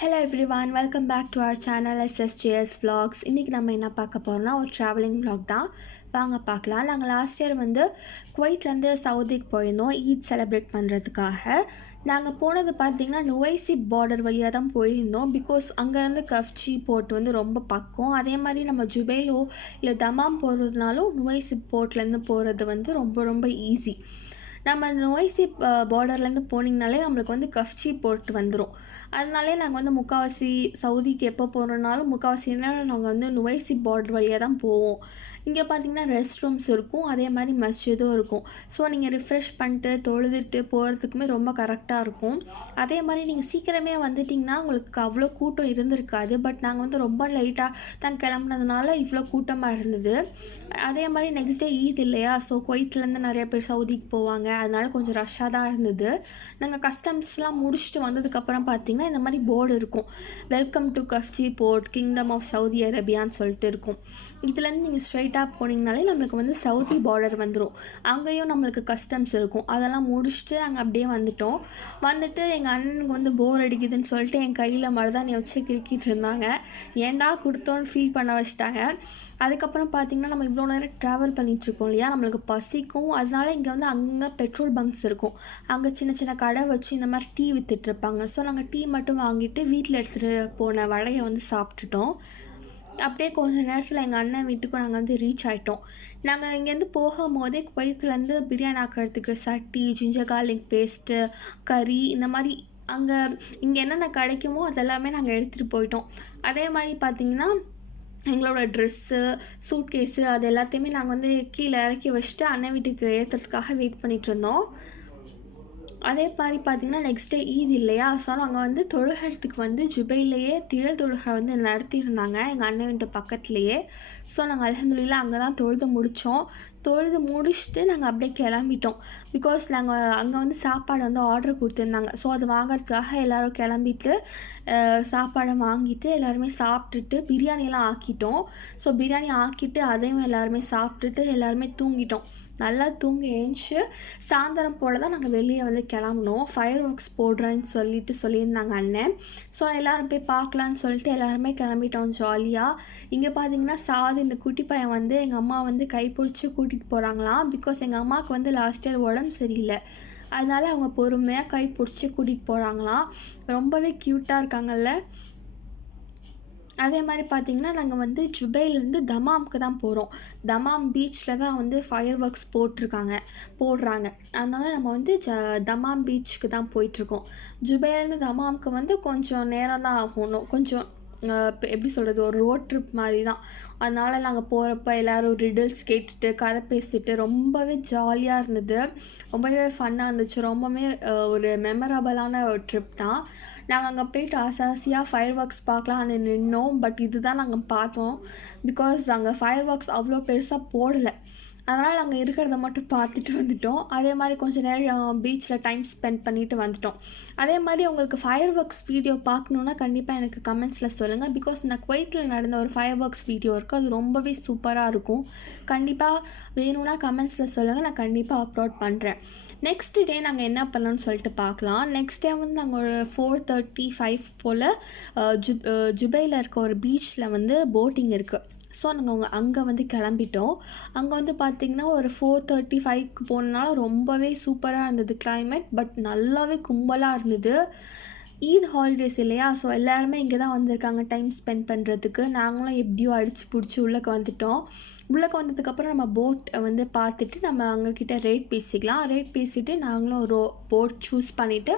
Hello everyone, welcome back to our channel SSJS Vlogs. இன்றைக்கி நம்ம என்ன பார்க்க போகிறோம்னா ஒரு ட்ராவலிங் vlog தான். வாங்க பார்க்கலாம். நாங்கள் லாஸ்ட் இயர் குவைத்லேருந்து சவுதிக்கு போயிருந்தோம் ஈத் செலிப்ரேட் பண்ணுறதுக்காக. நாங்கள் போனது பார்த்திங்கன்னா நுவைசி பார்டர் வழியாக தான் போயிருந்தோம். பிகாஸ் அங்கேருந்து கஃப்ச்சி போர்ட் ரொம்ப பக்கம். அதே மாதிரி நம்ம ஜுபைலோ இல்லை தமாம் போகிறதுனாலும் நுவைசி போர்ட்லேருந்து போகிறது ரொம்ப ரொம்ப ஈஸி. நம்ம நுவைசி பார்டர்லேருந்து போனீங்கனாலே நம்மளுக்கு கஃப்ச்சி போர்ட் வந்துடும். அதனாலே நாங்கள் முக்கால்வாசி சவுதிக்கு எப்போ போகிறோன்னாலும் முக்கால்வாசி நாங்கள் நுவைசி பார்டர் வழியாக தான் போவோம். இங்கே பார்த்திங்கன்னா ரெஸ்ட் ரூம்ஸ் இருக்கும், அதே மாதிரி மஸ்ஜிதும் இருக்கும். ஸோ நீங்கள் ரிஃப்ரெஷ் பண்ணிட்டு தொழுதுட்டு போகிறதுக்குமே ரொம்ப கரெக்டாக இருக்கும். அதே மாதிரி நீங்கள் சீக்கிரமே வந்துட்டிங்கன்னா உங்களுக்கு அவ்வளோ கூட்டம் இருந்திருக்காது. பட் நாங்கள் ரொம்ப லைட்டாக தான் கிளம்புனதுனால இவ்வளோ கூட்டமாக இருந்தது. அதே மாதிரி நெக்ஸ்ட் டே ஈத் இல்லையா, ஸோ குவைத்லேருந்து நிறைய பேர் சவுதிக்கு போவாங்க. அதனால கொஞ்சம் ரஷ்ஷாக தான் இருந்தது. நாங்கள் கஸ்டம்ஸ்லாம் முடிச்சுட்டு வந்ததுக்கப்புறம் பார்த்திங்கன்னா இந்த மாதிரி போர்டு இருக்கும், welcome to Khafji port, kingdom of Saudi அரேபியான்னு சொல்லிட்டு இருக்கும். இதுலேருந்து நீங்கள் ஸ்ட்ரைட்டாக போனீங்கனாலே நம்மளுக்கு சவுதி பார்டர் வந்துடும். அங்கேயும் நம்மளுக்கு கஸ்டம்ஸ் இருக்கும். அதெல்லாம் முடிச்சுட்டு நாங்கள் அப்படியே வந்துட்டு எங்கள் அண்ணனுக்கு போர் அடிக்குதுன்னு சொல்லிட்டு என் கையில் மருதாணியை வச்சு கிறுக்கிட்டு இருந்தாங்க. ஏன்டா கொடுத்தோன்னு ஃபீல் பண்ண வச்சுட்டாங்க. அதுக்கப்புறம் பார்த்திங்கன்னா நம்ம இவ்வளோ நேரம் ட்ராவல் பண்ணிகிட்ருக்கோம் இல்லையா, நம்மளுக்கு பசிக்கும். அதனால இங்கே அங்கே பெட்ரோல் பங்க்ஸ் இருக்கும். அங்கே சின்ன சின்ன கடை வச்சு இந்த மாதிரி டீ விற்றுட்ருப்பாங்க. ஸோ நாங்கள் டீ மட்டும் வாங்கிட்டு வீட்டில் எடுத்துகிட்டு போன வடையை சாப்பிட்டுட்டோம். அப்படியே கொஞ்சம் நேரத்தில் எங்கள் அண்ணன் வீட்டுக்கும் நாங்கள் ரீச் ஆகிட்டோம். நாங்கள் இங்கேருந்து போகும்போதே குவைத்துலேருந்து பிரியாணி ஆக்கிறதுக்கு சட்டி, ஜிஞ்சர் கார்லிக் பேஸ்ட்டு, கறி, இந்த மாதிரி இங்கே என்னென்ன கிடைக்குமோ அதெல்லாமே நாங்கள் எடுத்துகிட்டு போயிட்டோம். அதே மாதிரி பார்த்திங்கன்னா எங்களோட ட்ரெஸ்ஸு, சூட்கேஸு அது எல்லாத்தையுமே நாங்கள் கீழே இறக்கி வச்சுட்டு அண்ணன் வீட்டுக்கு ஏற்றுறதுக்காக வெயிட் பண்ணிகிட்ருந்தோம். அதே மாதிரி பார்த்திங்கன்னா நெக்ஸ்ட் டே ஈத் இல்லையா, ஸோ நாங்கள் தொழுகிறதுக்கு ஜுபைலேயே திழல் தொழுகை நடத்தியிருந்தாங்க எங்கள் அண்ணன் வீட்டு பக்கத்துலேயே. ஸோ நாங்கள் அல்ஹம்துலில்லாஹ் அங்கே தான் தொழுது முடித்தோம். தொழுது முடிச்சுட்டு நாங்கள் அப்படியே கிளம்பிட்டோம். பிகாஸ் நாங்கள் அங்கே சாப்பாடு ஆர்டர் கொடுத்துருந்தாங்க. ஸோ அது வாங்கிறதுக்காக எல்லோரும் கிளம்பிட்டு சாப்பாடை வாங்கிட்டு எல்லாருமே சாப்பிட்டுட்டு பிரியாணியெல்லாம் ஆக்கிட்டோம். ஸோ பிரியாணி ஆக்கிட்டு அதையும் எல்லாருமே சாப்பிட்டுட்டு எல்லாருமே தூங்கிட்டோம். நல்லா தூங்கி எழுந்துச்சு சாயந்தரம் போல் தான் நாங்கள் வெளியே கிளம்புனோம். ஃபயர் ஒர்க்ஸ் போடுறேன்னு சொல்லியிருந்தாங்க அண்ணன். ஸோ எல்லோரும் போய் பார்க்கலான்னு சொல்லிட்டு எல்லாருமே கிளம்பிட்டோம் ஜாலியாக. இங்கே பார்த்தீங்கன்னா இந்த குட்டி பையன் எங்கள் அம்மா கை பிடிச்சி கூட்டிகிட்டு போகிறாங்களாம். பிகாஸ் எங்கள் அம்மாவுக்கு லாஸ்ட் இயர் உடம்பு சரியில்லை. அதனால அவங்க பொறுமையாக கை பிடிச்சி கூட்டிகிட்டு போகிறாங்களாம். ரொம்பவே க்யூட்டாக இருக்காங்கல்ல. அதே மாதிரி பார்த்திங்கன்னா நாங்கள் ஜுபைலேருந்து தமாமுக்கு தான் போகிறோம். தமாம் பீச்சில் தான் ஃபயர் ஒர்க்ஸ் போடுறாங்க. அதனால் நம்ம தமாம் பீச்சுக்கு தான் போயிட்டுருக்கோம். ஜுபைலேருந்து தமாமுக்கு கொஞ்சம் நேரம் தான் ஆகணும். கொஞ்சம் எப்படி சொல்கிறது, ஒரு ரோட் ட்ரிப் மாதிரி தான். அதனால் நாங்கள் போகிறப்ப எல்லோரும் ரிடில்ஸ் கேட்டுட்டு கதை பேசிட்டு ரொம்பவே ஜாலியாக இருந்தது. ரொம்பவே ஃபன்னாக இருந்துச்சு. ரொம்பவே ஒரு மெமரபிளான ஒரு ட்ரிப் தான். நாங்கள் அங்கே போய்ட்டு ஆசாசியாக ஃபயர் ஒர்க்ஸ் பார்க்கலான்னு நின்னோம். பட் இதுதான் நாங்கள் பார்த்தோம். பிகாஸ் அங்கே ஃபயர் ஒர்க்ஸ் அவ்வளோ பெருசாக போடலை. அதனால் அங்கே இருக்கிறத மட்டும் பார்த்துட்டு வந்துட்டோம். அதே மாதிரி கொஞ்சம் நேரம் பீச்சில் டைம் ஸ்பெண்ட் பண்ணிவிட்டு வந்துட்டோம். அதே மாதிரி உங்களுக்கு ஃபயர் ஒர்க்ஸ் வீடியோ பார்க்கணுன்னா கண்டிப்பாக எனக்கு கமெண்ட்ஸில் சொல்லுங்கள். பிகாஸ் நான் குவைத்தில் நடந்த ஒரு ஃபயர் ஒர்க்ஸ் வீடியோ இருக்குது, அது ரொம்பவே சூப்பராக இருக்கும். கண்டிப்பாக வேணும்னா கமெண்ட்ஸில் சொல்லுங்கள், நான் கண்டிப்பாக அப்லோட் பண்ணுறேன். நெக்ஸ்ட் டே நாங்கள் என்ன பண்ணோன்னு சொல்லிட்டு பார்க்கலாம். நெக்ஸ்ட் டே நாங்கள் ஒரு 4:35 போல் ஜுபையில் இருக்க ஒரு பீச்சில் போட்டிங் இருக்குது. ஸோ நாங்கள் அங்கே கிளம்பிட்டோம். அங்கே பார்த்திங்கன்னா ஒரு 4:35க்கு போனனால ரொம்பவே சூப்பராக இருந்தது கிளைமேட். பட் நல்லாவே கும்பலாக இருந்தது. ஈத் ஹாலிடேஸ் இல்லையா, ஸோ எல்லாருமே இங்கே தான் வந்திருக்காங்க டைம் ஸ்பெண்ட் பண்ணுறதுக்கு. நாங்களும் எப்படியோ அடித்து பிடிச்சி உள்ளே வந்துட்டோம். உள்ளே வந்ததுக்கப்புறம் நம்ம போட் பார்த்துட்டு நம்ம அங்கேக்கிட்ட ரேட் பேசிக்கலாம். ரேட் பேசிவிட்டு நாங்களும் ஒரு போட் சூஸ் பண்ணிவிட்டு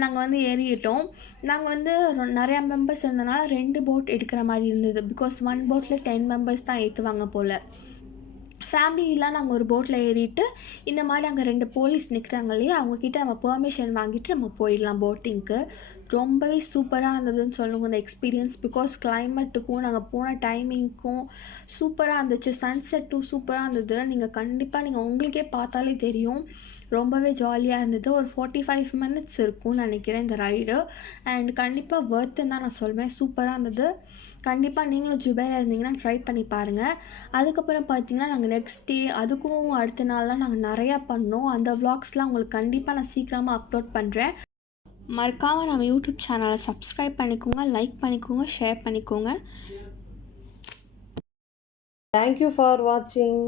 நாங்கள் ஏறிட்டோம். நாங்கள் நிறையா மெம்பர்ஸ் இருந்தனால 2 போட் எடுக்கிற மாதிரி இருந்தது. பிகாஸ் 1 போட்டில் 10 மெம்பர்ஸ் தான் ஏற்றுவாங்க போல். ஃபேமிலியெலாம் நாங்கள் ஒரு போட்டில் ஏறிட்டு இந்த மாதிரி அங்கே 2 போலீஸ் நிற்கிறாங்க இல்லையா, அவங்கக்கிட்ட நம்ம பெர்மிஷன் வாங்கிட்டு நம்ம போயிடலாம் போட்டிங்க்கு. ரொம்பவே சூப்பராக இருந்ததுன்னு சொல்லுவோம் இந்த எக்ஸ்பீரியன்ஸ். பிகாஸ் கிளைமேட்டுக்கும் நாங்கள் போன டைமிங்க்கும் சூப்பராக இருந்துச்சு. சன்செட்டும் சூப்பராக இருந்தது. நீங்கள் கண்டிப்பாக உங்களுக்கே பார்த்தாலே தெரியும். ரொம்பவே ஜாலியாக இருந்தது. ஒரு 45 மினிட்ஸ் இருக்கும்னு நினைக்கிறேன் இந்த ரைடு. அண்ட் கண்டிப்பாக ஒர்த்துன்னு தான் நான் சொல்வேன். சூப்பராக இருந்தது. கண்டிப்பாக நீங்களும் ஜுபையில் இருந்தீங்கன்னா ட்ரை பண்ணி பாருங்கள். அதுக்கப்புறம் பார்த்திங்கன்னா நாங்கள் நெக்ஸ்ட் டே அதுக்கும் அடுத்த நாள்லாம் நாங்கள் நிறையா பண்ணோம். அந்த விளாக்ஸ்லாம் உங்களுக்கு கண்டிப்பாக நான் சீக்கிரமாக அப்லோட் பண்ணுறேன். மறக்காமல் நம்ம யூடியூப் சேனலை சப்ஸ்கிரைப் பண்ணிக்கோங்க, லைக் பண்ணிக்கோங்க, ஷேர் பண்ணிக்கோங்க. Thank you for watching.